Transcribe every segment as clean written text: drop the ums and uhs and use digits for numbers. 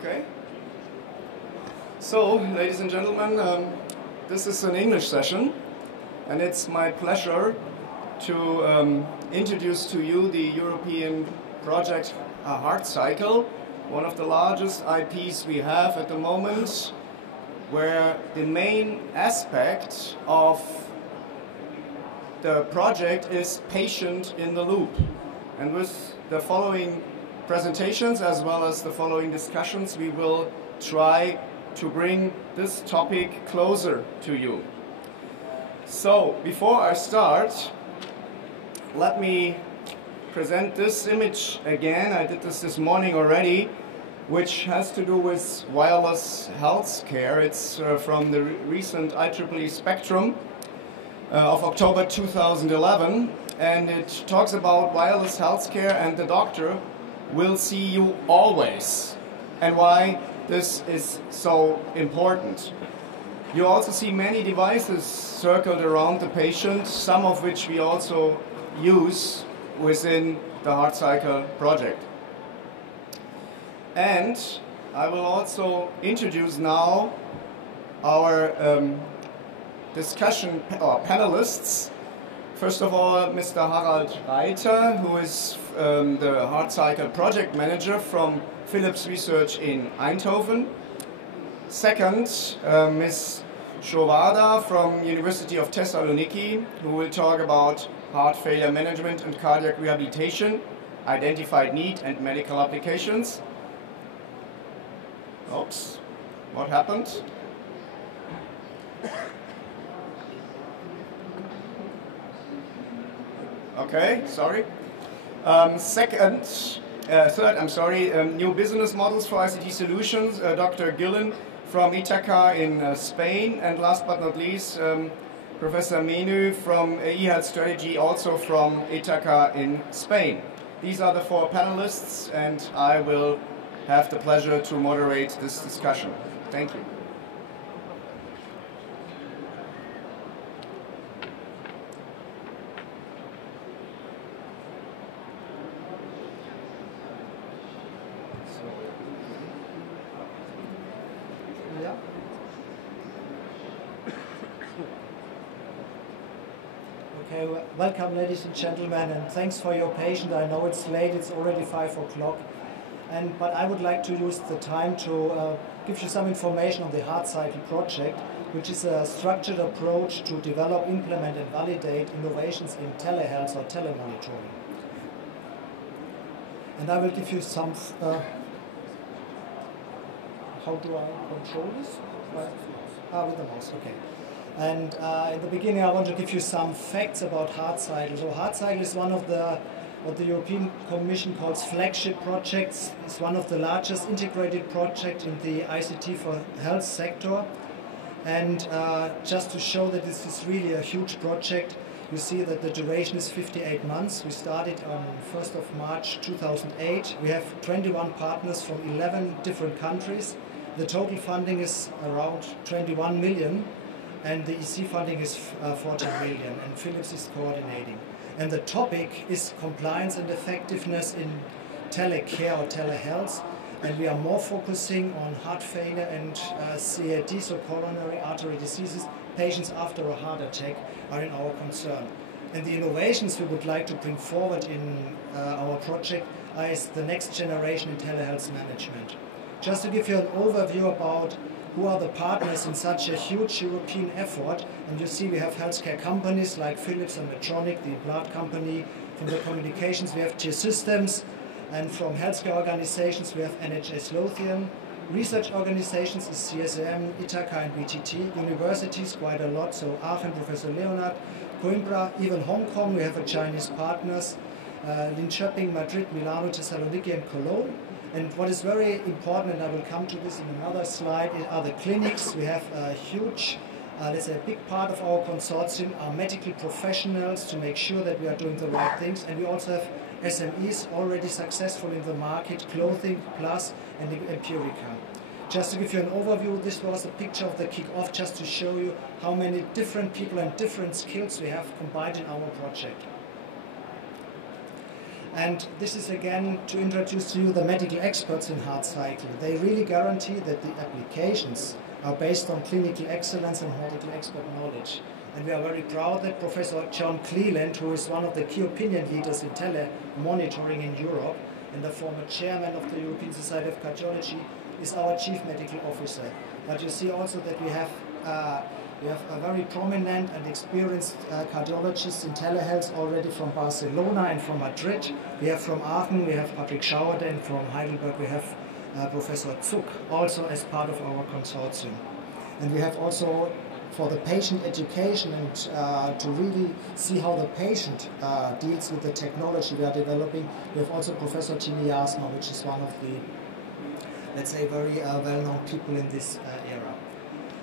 Okay. So, ladies and gentlemen, this is an English session, and it's my pleasure to introduce to you the European project Heart Cycle, one of the largest IPs we have at the moment, where the main aspect of the project is patient in the loop. And with the following presentations as well as the following discussions, we will try to bring this topic closer to you. So, before I start, let me present this image again. I did this morning already, which has to do with wireless healthcare. It's from the recent IEEE Spectrum of October 2011, and it talks about wireless healthcare and the doctor will see you always, and why this is so important. You also see many devices circled around the patient, some of which we also use within the Heart Cycle project. And I will also introduce now our discussion panelists. First of all, Mr. Harald Reiter, who is the Heart Cycle project manager from Philips Research in Eindhoven. Second, Ms. Showada from University of Thessaloniki, who will talk about heart failure management and cardiac rehabilitation, identified need and medical applications. Oops, what happened? Okay, sorry. Third, new business models for ICT solutions, Dr. Gillen from Ithaca in Spain, and last but not least, Professor Menu from eHealth Strategy, also from Ithaca in Spain. These are the four panelists, and I will have the pleasure to moderate this discussion. Thank you. Okay, welcome ladies and gentlemen, and thanks for your patience. I know it's late, it's already 5 o'clock. But I would like to use the time to give you some information on the Heart Cycle project, which is a structured approach to develop, implement and validate innovations in telehealth or telemonitoring. And I will give you some... how do I control this? With the mouse, okay. And in the beginning I want to give you some facts about Heart Cycle. So Heart Cycle is one of what the European Commission calls flagship projects. It's one of the largest integrated projects in the ICT for health sector. And just to show that this is really a huge project, you see that the duration is 58 months. We started on 1st of March 2008. We have 21 partners from 11 different countries. The total funding is around 21 million. And the EC funding is 14 million, and Philips is coordinating. And the topic is compliance and effectiveness in telecare or telehealth, and we are more focusing on heart failure and CAD, so coronary artery diseases. Patients after a heart attack are in our concern. And the innovations we would like to bring forward in our project is the next generation in telehealth management. Just to give you an overview about who are the partners in such a huge European effort, and you see we have healthcare companies like Philips and Medtronic, the implant company. From the communications we have G-Systems, and from healthcare organizations we have NHS Lothian. Research organizations is CSM, Ithaca and VTT. Universities quite a lot, so Aachen, Professor Leonard, Coimbra, even Hong Kong we have a Chinese partners, Linköping, Madrid, Milano, Thessaloniki and Cologne. And what is very important, and I will come to this in another slide, are the clinics. We have a huge, let's say a big part of our consortium are medical professionals to make sure that we are doing the right things. And we also have SMEs already successful in the market, Clothing Plus and Empirica. Just to give you an overview, this was a picture of the kick-off, just to show you how many different people and different skills we have combined in our project. And this is again to introduce to you the medical experts in heart cycle. They really guarantee that the applications are based on clinical excellence and medical expert knowledge. And we are very proud that Professor John Cleland, who is one of the key opinion leaders in telemonitoring in Europe and the former chairman of the European Society of Cardiology, is our chief medical officer. But you see also that we have a very prominent and experienced cardiologists in telehealth already from Barcelona and from Madrid. We have from Aachen, we have Patrick Schauer, and from Heidelberg we have Professor Zuck, also as part of our consortium. And we have also, for the patient education and to really see how the patient deals with the technology we are developing, we have also Professor Tini Jasma, which is one of the, let's say, very well-known people in this era.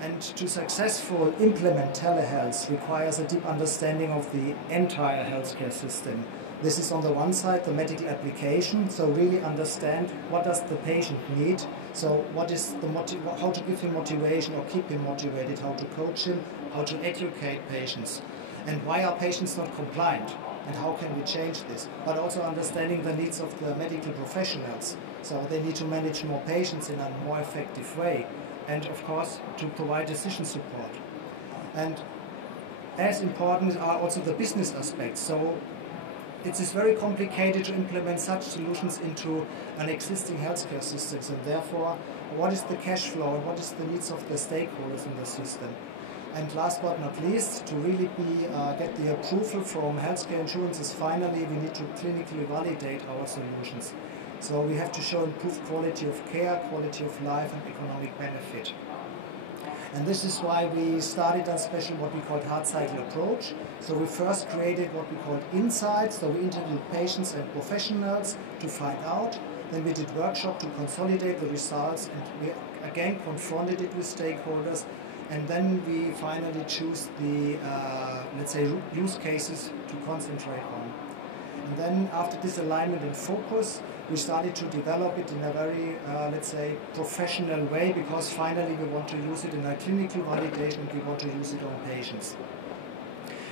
And to successfully implement telehealth requires a deep understanding of the entire healthcare system. This is on the one side the medical application, so really understand what does the patient need, so what is the how to give him motivation or keep him motivated, how to coach him, how to educate patients, and why are patients not compliant, and how can we change this, but also understanding the needs of the medical professionals, so they need to manage more patients in a more effective way, and of course to provide decision support. And as important are also the business aspects. So it is very complicated to implement such solutions into an existing healthcare system, and therefore what is the cash flow and what is the needs of the stakeholders in the system. And last but not least, to really get the approval from healthcare insurances, finally we need to clinically validate our solutions. So we have to show improved quality of care, quality of life and economic benefit. And this is why we started a special what we called heart cycle approach. So we first created what we called insights, so we interviewed patients and professionals to find out. Then we did workshop to consolidate the results, and we again confronted it with stakeholders. And then we finally choose the, let's say, use cases to concentrate on. And then after this alignment and focus, we started to develop it in a very, let's say, professional way, because finally we want to use it in a clinical validation and we want to use it on patients.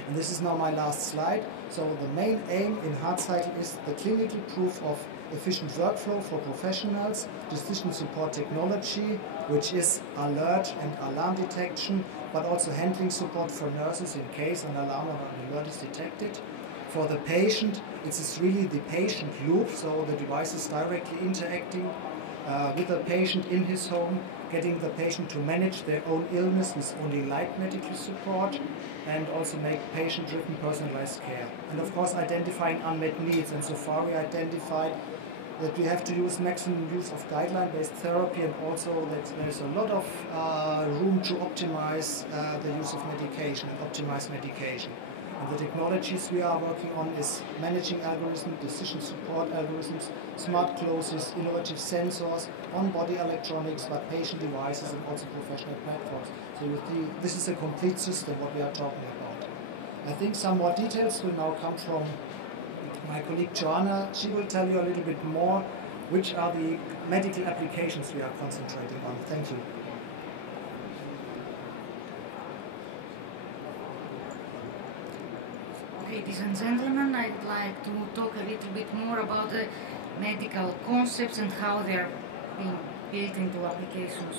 And this is now my last slide. So the main aim in heart cycle is the clinical proof of efficient workflow for professionals, decision support technology, which is alert and alarm detection, but also handling support for nurses in case an alarm or an alert is detected. For the patient, it is really the patient loop, so the device is directly interacting with the patient in his home, getting the patient to manage their own illness with only light medical support, and also make patient-driven personalized care. And of course identifying unmet needs, and so far we identified that we have to use maximum use of guideline-based therapy, and also that there's a lot of room to optimize the use of medication and optimize medication. And the technologies we are working on is managing algorithms, decision support algorithms, smart closes, innovative sensors, on-body electronics, but patient devices and also professional platforms. So you see, this is a complete system what we are talking about. I think some more details will now come from my colleague Joanna. She will tell you a little bit more which are the medical applications we are concentrating on. Thank you. Ladies and gentlemen, I'd like to talk a little bit more about the medical concepts and how they are being built into applications.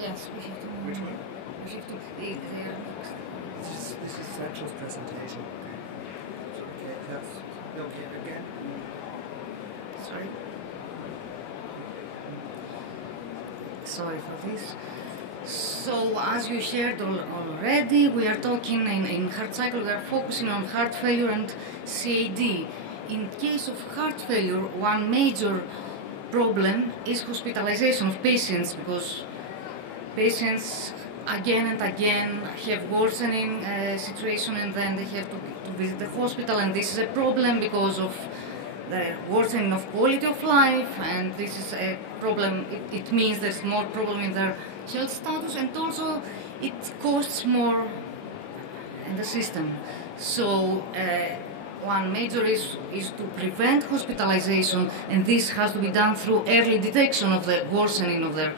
Yes, we have to. Which one? We have to. They are mixed. This is Sergio's presentation. Okay, that's okay again. Sorry. Sorry for this. So, as you heard already, we are talking in heart cycle, we are focusing on heart failure and CAD. In case of heart failure, one major problem is hospitalization of patients, because patients again and again have worsening situation, and then they have to visit the hospital, and this is a problem because of the worsening of quality of life, and this is a problem. It means there's more problem in their health status, and also it costs more in the system. So one major is to prevent hospitalization, and this has to be done through early detection of the worsening of their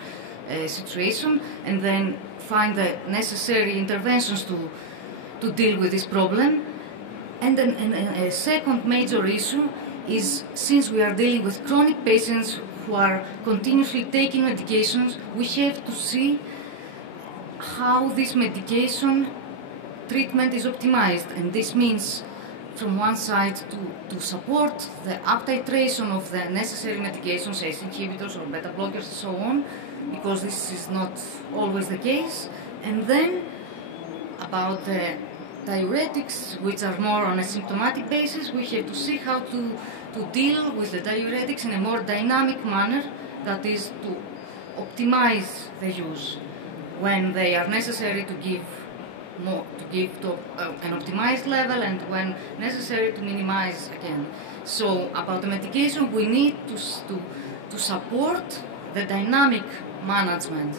situation, and then find the necessary interventions to deal with this problem. And then a second major issue is, since we are dealing with chronic patients who are continuously taking medications, we have to see how this medication treatment is optimized, and this means from one side to support the up-titration of the necessary medications, ACE inhibitors or beta blockers and so on, because this is not always the case, and then about the diuretics, which are more on a symptomatic basis, we have to see how to deal with the diuretics in a more dynamic manner, that is to optimize the use when they are necessary to give more, to give to an optimized level, and when necessary to minimize again. So about the medication, we need to support the dynamic management.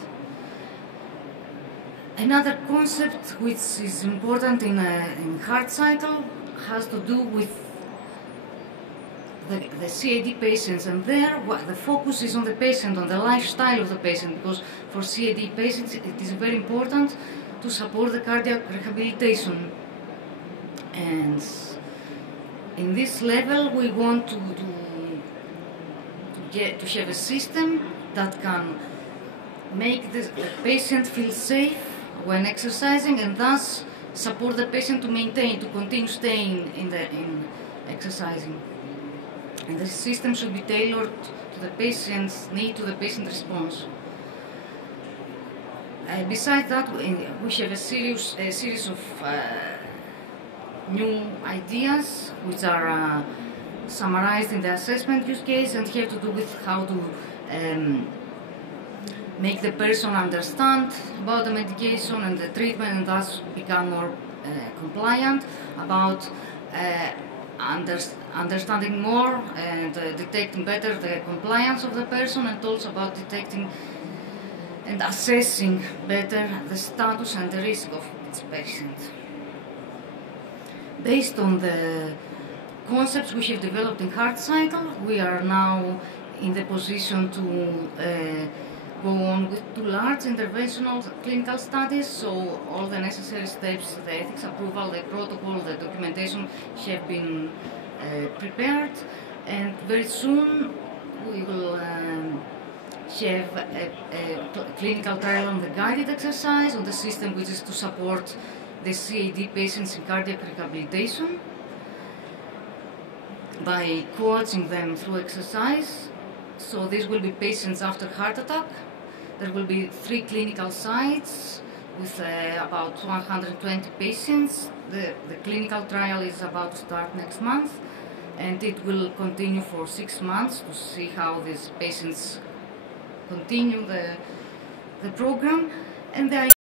Another concept which is important in heart cycle has to do with the CAD patients, and there the focus is on the patient, on the lifestyle of the patient, because for CAD patients it is very important to support the cardiac rehabilitation. And in this level we want to have a system that can make the patient feel safe when exercising, and thus support the patient to continue staying in exercising. And the system should be tailored to the patient's need, to the patient response. Besides that, we have a series of new ideas which are summarized in the assessment use case, and have to do with how to make the person understand about the medication and the treatment, and thus become more compliant, about understanding more and detecting better the compliance of the person, and also about detecting and assessing better the status and the risk of each patient. Based on the concepts we have developed in heart cycle, we are now in the position to go on with 2 large interventional clinical studies, so all the necessary steps, the ethics approval, the protocol, the documentation have been prepared, and very soon we will have a clinical trial on the guided exercise, on the system which is to support the CAD patients in cardiac rehabilitation by coaching them through exercise. So these will be patients after heart attack. There will be 3 clinical sites with about 120 patients. The clinical trial is about to start next month, and it will continue for 6 months to see how these patients continue the program. And the